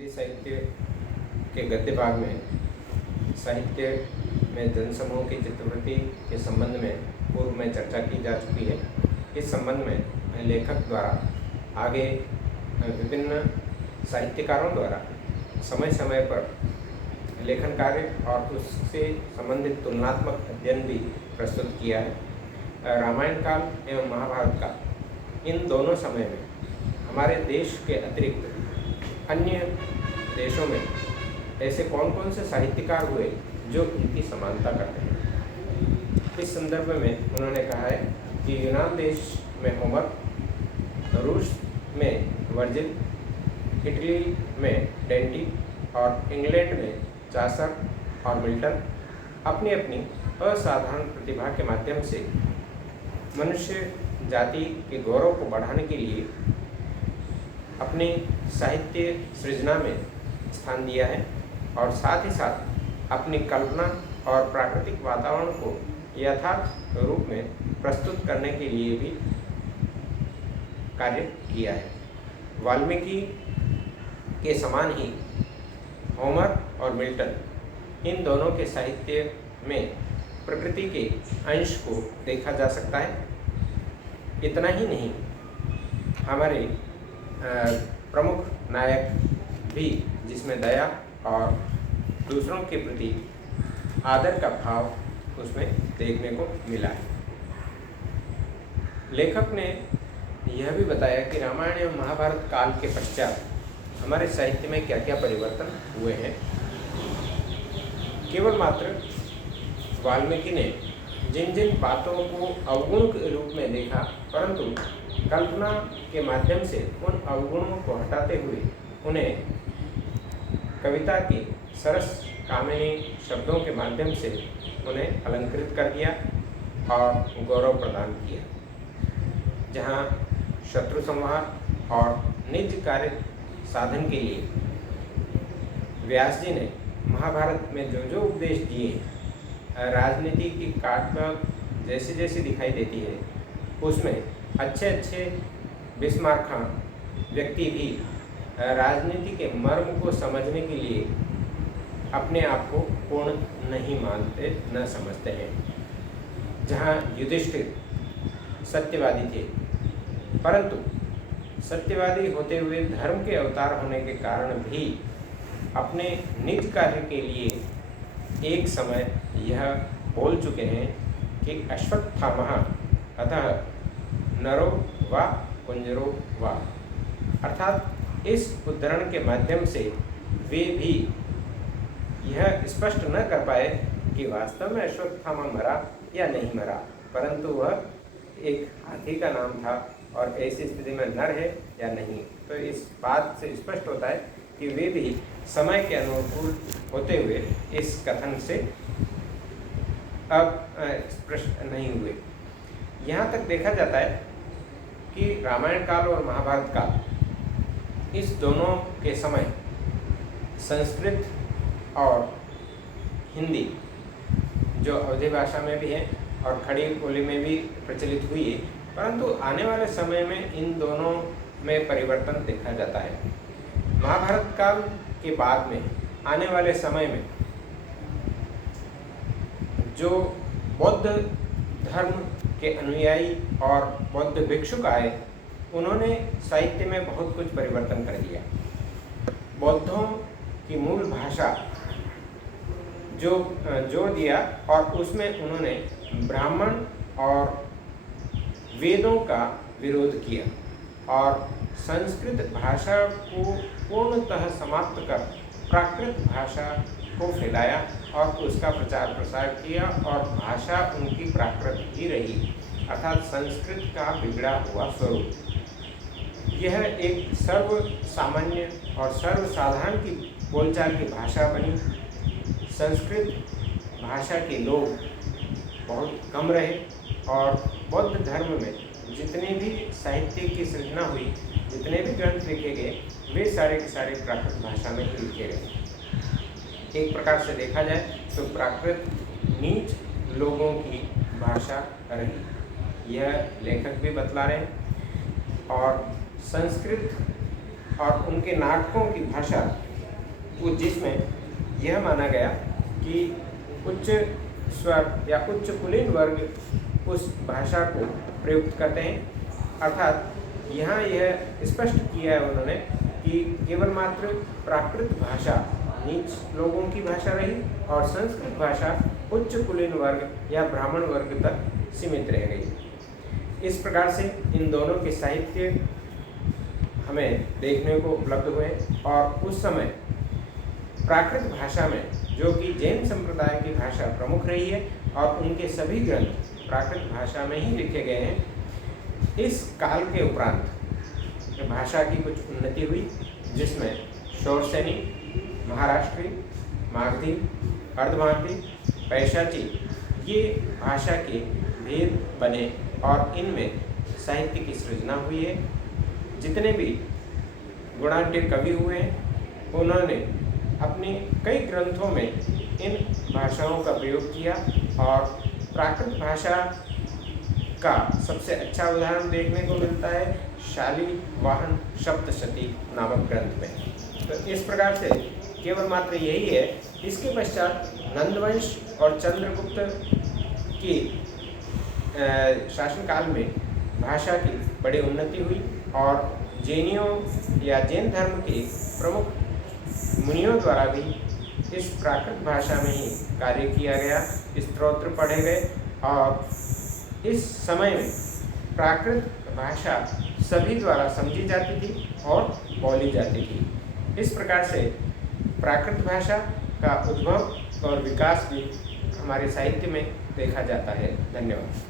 हिंदी साहित्य के गद्य भाग में साहित्य में जनसमूह की चित्रवृत्ति के संबंध में पूर्व में चर्चा की जा चुकी है। इस संबंध में लेखक द्वारा आगे विभिन्न साहित्यकारों द्वारा समय समय पर लेखन कार्य और उससे संबंधित तुलनात्मक अध्ययन भी प्रस्तुत किया है। रामायण काल एवं महाभारत काल, इन दोनों समय में हमारे देश के अतिरिक्त अन्य देशों में ऐसे कौन कौन से साहित्यकार हुए जो इनकी समानता करते हैं। इस संदर्भ में उन्होंने कहा है कि यूनान देश में होमर, रूस में वर्जिल, इटली में डेंटी और इंग्लैंड में चासर और मिल्टन अपनी अपनी असाधारण प्रतिभा के माध्यम से मनुष्य जाति के गौरव को बढ़ाने के लिए अपनी साहित्य सृजना में स्थान दिया है और साथ ही साथ अपनी कल्पना और प्राकृतिक वातावरण को यथार्थ रूप में प्रस्तुत करने के लिए भी कार्य किया है। वाल्मीकि के समान ही होमर और मिल्टन, इन दोनों के साहित्य में प्रकृति के अंश को देखा जा सकता है। इतना ही नहीं, हमारे प्रमुख नायक भी, जिसमें दया और दूसरों के प्रति आदर का भाव उसमें देखने को मिला है। लेखक ने यह भी बताया कि रामायण एवं महाभारत काल के पश्चात हमारे साहित्य में क्या क्या परिवर्तन हुए हैं। केवल मात्र वाल्मीकि ने जिन जिन बातों को अवगुण के रूप में देखा, परंतु कल्पना के माध्यम से उन अवगुणों को हटाते हुए उन्हें कविता के सरस कामिनी शब्दों के माध्यम से उन्हें अलंकृत कर दिया और गौरव प्रदान किया। जहाँ शत्रु संहार और निज कार्य साधन के लिए व्यास जी ने महाभारत में जो जो उपदेश दिए, राजनीति की काटबाग जैसी जैसी दिखाई देती है, उसमें अच्छे अच्छे बिस्मार्क व्यक्ति भी राजनीति के मर्म को समझने के लिए अपने आप को पूर्ण नहीं मानते, न समझते हैं। जहाँ युधिष्ठिर सत्यवादी थे, परंतु सत्यवादी होते हुए धर्म के अवतार होने के कारण भी अपने निज कार्य के लिए एक समय यह बोल चुके हैं कि अश्वत्थामः अतः नरो वा कुंजरो वा, अर्थात इस उद्धरण के माध्यम से वे भी यह स्पष्ट न कर पाए कि वास्तव में अश्वत्थामा मरा या नहीं मरा, परंतु वह एक हाथी का नाम था और ऐसी स्थिति में नर है या नहीं। तो इस बात से स्पष्ट होता है कि वे भी समय के अनुकूल होते हुए इस कथन से अब स्पष्ट नहीं हुए। यहाँ तक देखा जाता है कि रामायण काल और महाभारत काल, इस दोनों के समय संस्कृत और हिंदी, जो अवधी भाषा में भी है और खड़ी बोली में भी प्रचलित हुई है, परंतु आने वाले समय में इन दोनों में परिवर्तन देखा जाता है। महाभारत काल के बाद में आने वाले समय में जो बौद्ध धर्म के अनुयायी और बौद्ध भिक्षुक आए, उन्होंने साहित्य में बहुत कुछ परिवर्तन कर दिया। बौद्धों की मूल भाषा जो जोड़ दिया और उसमें उन्होंने ब्राह्मण और वेदों का विरोध किया और संस्कृत भाषा को पूर्णतः समाप्त कर प्राकृत भाषा को फैलाया और उसका प्रचार प्रसार किया और भाषा उनकी प्राकृत ही रही, अर्थात संस्कृत का बिगड़ा हुआ स्वरूप। यह एक सर्व सामान्य और सर्वसाधारण की बोलचाल की भाषा बनी। संस्कृत भाषा के लोग बहुत कम रहे और बौद्ध धर्म में जितने भी साहित्य की सृजना हुई, जितने भी ग्रंथ लिखे गए, वे सारे के सारे प्राकृत भाषा में ही लिखे गए। एक प्रकार से देखा जाए तो प्राकृत नीच लोगों की भाषा रही, यह लेखक भी बतला रहे हैं। और संस्कृत और उनके नाटकों की भाषा जिसमें यह माना गया कि उच्च स्वर या उच्च पुल्लिंग वर्ग उस भाषा को प्रयुक्त करते हैं, अर्थात यहाँ यह स्पष्ट किया है उन्होंने कि केवल मात्र प्राकृत भाषा नीच लोगों की भाषा रही और संस्कृत भाषा उच्च पुल्लिंग वर्ग या ब्राह्मण वर्ग तक सीमित रह गई। इस प्रकार से इन दोनों के साहित्य हमें देखने को उपलब्ध हुए और उस समय प्राकृत भाषा में, जो कि जैन संप्रदाय की भाषा प्रमुख रही है और उनके सभी ग्रंथ प्राकृत भाषा में ही लिखे गए हैं, इस काल के उपरांत भाषा की कुछ उन्नति हुई, जिसमें शौरसेनी, महाराष्ट्री, मागधी, अर्धमागधी, पैशाची ये भाषा के भेद बने और इनमें साहित्य की सृजना हुई है। जितने भी गुणाढ्य कवि हुए हैं उन्होंने अपने कई ग्रंथों में इन भाषाओं का प्रयोग किया और प्राकृत भाषा का सबसे अच्छा उदाहरण देखने को मिलता है शालिवाहन सप्तशती नामक ग्रंथ में। तो इस प्रकार से केवल मात्र यही है, इसके पश्चात नंदवंश और चंद्रगुप्त की शासनकाल में भाषा की बड़ी उन्नति हुई और जैनियों या जैन धर्म के प्रमुख मुनियों द्वारा भी इस प्राकृत भाषा में ही कार्य किया गया, स्तोत्र पढ़े गए और इस समय में प्राकृत भाषा सभी द्वारा समझी जाती थी और बोली जाती थी। इस प्रकार से प्राकृत भाषा का उद्भव और विकास भी हमारे साहित्य में देखा जाता है। धन्यवाद।